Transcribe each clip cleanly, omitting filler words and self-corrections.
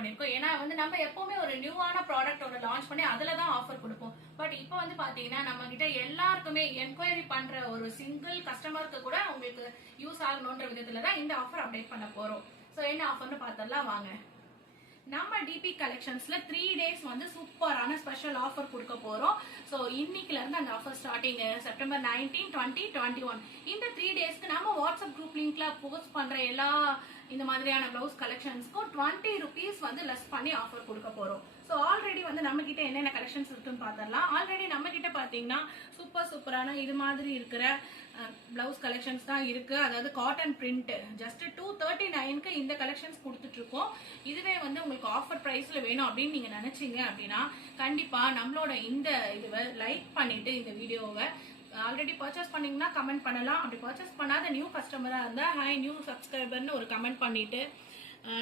பண்ணிருக்கோம். ஏன்னா வந்து நம்ம எப்பவுமே ஒரு நியூவான ப்ராடக்ட் ஒரு லான்ச் பண்ணி அதுல தான் ஆஃபர் கொடுப்போம். பட் இப்போ வந்து பாத்தீங்கன்னா நம்ம கிட்ட எல்லாருக்குமே என்கொயரி பண்ற ஒரு சிங்கிள் கஸ்டமருக்கு கூட உங்களுக்கு யூஸ் ஆகணும்ன்ற விதத்துல தான் இந்த ஆஃபர் அப்டேட் பண்ண போறோம். சோ என்ன ஆஃபர்னு பார்த்தரலாம் வாங்க. நம்ம டிபி கலெக்ஷன்ஸ்ல 3 டேஸ் வந்து சூப்பரான ஸ்பெஷல் ஆஃபர் கொடுக்க போறோம். சோ இன்னைக்குல இருந்து அந்த ஆஃபர் ஸ்டார்டிங் செப்டம்பர் 19, 20, 21 இந்த 3 டேஸ்க்கு நம்ம வாட்ஸ்அப் குரூப் லிங்க்ல போஸ்ட் பண்ற எல்லா இந்த மாதிரியான பிளவுஸ் கலெக்ஷன்ஸ்க்கும் 20 ருபீஸ் வந்து லெஸ் பண்ணி ஆஃபர் கொடுக்க போறோம். சோ ஆல்ரெடி வந்து நம்ம கிட்ட என்னென்ன கலெக்ஷன்ஸ் இருக்குன்னு பார்த்தரலாம். ஆல்ரெடி நம்ம கிட்ட பாத்தீங்கன்னா சூப்பரான இது மாதிரி இருக்கிற பிளவுஸ் கலெக்ஷன்ஸ் தான் இருக்கு. அதாவது காட்டன் பிரிண்ட் ஜஸ்ட் 239க்கு இந்த கலெக்ஷன்ஸ் கொடுத்துட்டு இருக்கோம். இதுவே வந்து உங்களுக்கு ஆஃபர் பிரைஸ்ல வேணும் அப்படின்னு நீங்க நினைச்சீங்க அப்படின்னா கண்டிப்பா நம்மளோட இந்த இதுவை லைக் பண்ணிட்டு இந்த வீடியோவை ஆல்ரெடி பர்ச்சேஸ் பண்ணீங்கன்னா கமெண்ட் பண்ணலாம். அப்படி பர்ச்சேஸ் பண்ணாத நியூ கஸ்டமரா இருந்தா ஹாய் நியூ சப்ஸ்கிரைபர்னு ஒரு கமெண்ட் பண்ணிட்டு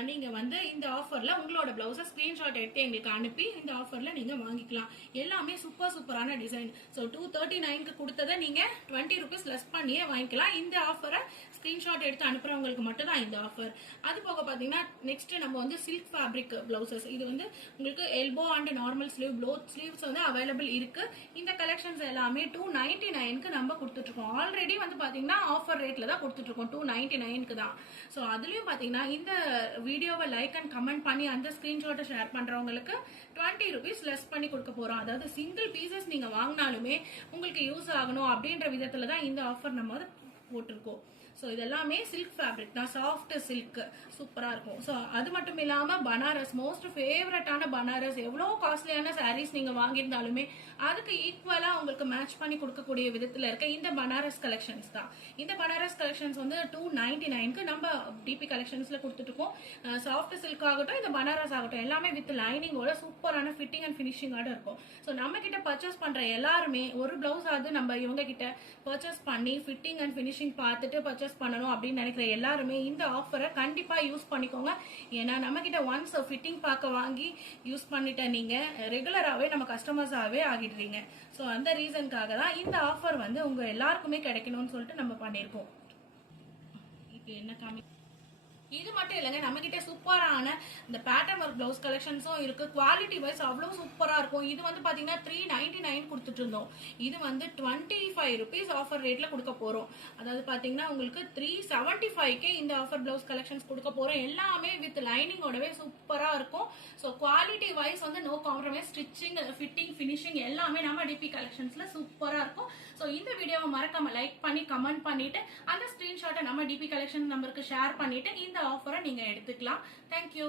நீங்க வந்து இந்த ஆஃபர்ல உங்களோட பிளவுஸை ஸ்கிரீன்ஷாட் எடுத்து எங்களுக்கு அனுப்பி இந்த ஆஃபர்ல நீங்க வாங்கிக்கலாம். எல்லாமே சூப்பரான டிசைன். ஸோ 239க்கு கொடுத்ததை நீங்க 20 ருபீஸ் லெஸ் பண்ணியே வாங்கிக்கலாம். இந்த ஆஃபரை ஸ்கிரீன்ஷாட் எடுத்து அனுப்புறவங்களுக்கு மட்டும் தான் இந்த ஆஃபர். அது போக பாத்தீங்கன்னா நெக்ஸ்ட் நம்ம வந்து சில்க் ஃபேப்ரிக் பிளவுசஸ் இது வந்து உங்களுக்கு elbow and normal sleeve both sleeves வந்து அவைலபிள் இருக்கு. இந்த கலெக்ஷன்ஸ் எல்லாமே 299க்கு நம்ம கொடுத்துட்டு இருக்கோம். ஆல்ரெடி வந்து பாத்தீங்கன்னா ஆஃபர் ரேட்ல தான் கொடுத்துட்டு இருக்கோம் 299க்கு தான். ஸோ அதுலயும் பாத்தீங்கன்னா இந்த வீடியோவை லைக் அண்ட் கமெண்ட் பண்ணி அந்த ஸ்கிரீன்ஷாட்டை ஷேர் பண்றவங்களுக்கு 20 ருபீஸ் லெஸ் பண்ணி கொடுக்க போறோம். அதாவது சிங்கிள் பீசஸ் நீங்க வாங்கினாலுமே உங்களுக்கு யூஸ் ஆகணும் அப்படின்ற விதத்துல தான் இந்த ஆஃபர் நம்ம போட்டிருக்கோம். ஸோ இதெல்லாமே சில்க் ஃபேப்ரிக் தான், சாஃப்ட் சில்க் சூப்பரா இருக்கும். ஸோ அது மட்டும் இல்லாம பனாரஸ் மோஸ்ட் ஃபேவரட்டான பனாரஸ் எவ்வளோ காஸ்ட்லியான சாரீஸ் நீங்க வாங்கியிருந்தாலுமே அதுக்கு ஈக்குவலா உங்களுக்கு மேட்ச் பண்ணி கொடுக்கக்கூடிய விதத்துல இருக்க இந்த பனாரஸ் கலெக்ஷன்ஸ் தான். இந்த பனாரஸ் கலெக்ஷன்ஸ் வந்து 299க்கு நம்ம டிபி கலெக்ஷன்ஸ்ல கொடுத்துட்டு இருக்கோம். சாஃப்ட் சில்க் ஆகட்டும் இந்த பனாரஸ் ஆகட்டும் எல்லாமே வித் லைனிங்கோட சூப்பரான ஃபிட்டிங் அண்ட் ஃபினிஷிங்கோட இருக்கும். ஸோ நம்ம கிட்ட பர்ச்சேஸ் பண்ற எல்லாருமே ஒரு பிளவுஸ் ஆகுது நம்ம இவங்க கிட்ட பர்ச்சேஸ் பண்ணி ஃபிட்டிங் அண்ட் ஃபினிஷிங் பார்த்துட்டு பர்ச்சேஸ் பண்ணணும் அப்படின்னு நினைக்கிற எல்லாருமே இந்த ஆஃபரை கண்டிப்பா யூஸ் பண்ணிக்கோங்க. ஏன்னா நம்ம கிட்ட ஒன்ஸ் ஃபிட்டிங் பார்க்க வாங்கி யூஸ் பண்ணிட்ட நீங்க ரெகுலராகவே நம்ம கஸ்டமர்ஸாவே ஆகிடுறீங்க. ஸோ அந்த ரீசனுக்காக தான் இந்த ஆஃபர் வந்து உங்க எல்லாருக்குமே கிடைக்கணும்னு சொல்லிட்டு நம்ம பண்ணியிருக்கோம். இப்போ என்ன காமி இது மட்டும் இல்லைங்க, நம்ம கிட்ட சூப்பரான இந்த பேட்டர்ன் ஒர்க் பிளவுஸ் கலெக்ஷன்ஸும் இருக்கு. குவாலிட்டி வைஸ் அவ்வளவு சூப்பரா இருக்கும். இது வந்து பாத்தீங்கன்னா 399 கொடுத்துட்டு இருந்தோம். இது வந்து 25 ருபீஸ் ஆஃபர் ரேட்ல கொடுக்க போறோம். அதாவது பாத்தீங்கன்னா உங்களுக்கு 375க்கு இந்த ஆஃபர் பிளவுஸ் கலெக்ஷன்ஸ் கொடுக்க போறோம். எல்லாமே வித் லைனிங்கோடவே சூப்பரா இருக்கும். ஸோ குவாலிட்டி வைஸ் வந்து no compromise, stitching fitting finishing எல்லாமே நம்ம டிபி கலெக்ஷன்ஸ்ல சூப்பரா இருக்கும். ஸோ இந்த வீடியோவை மறக்காம லைக் பண்ணி கமெண்ட் பண்ணிட்டு அந்த ஸ்கிரீன்ஷாட்டை நம்ம டிபி கலெக்ஷன் நம்பருக்கு ஷேர் பண்ணிட்டு இந்த ஆஃபரை நீங்க எடுத்துக்கலாம். தேங்க்யூ.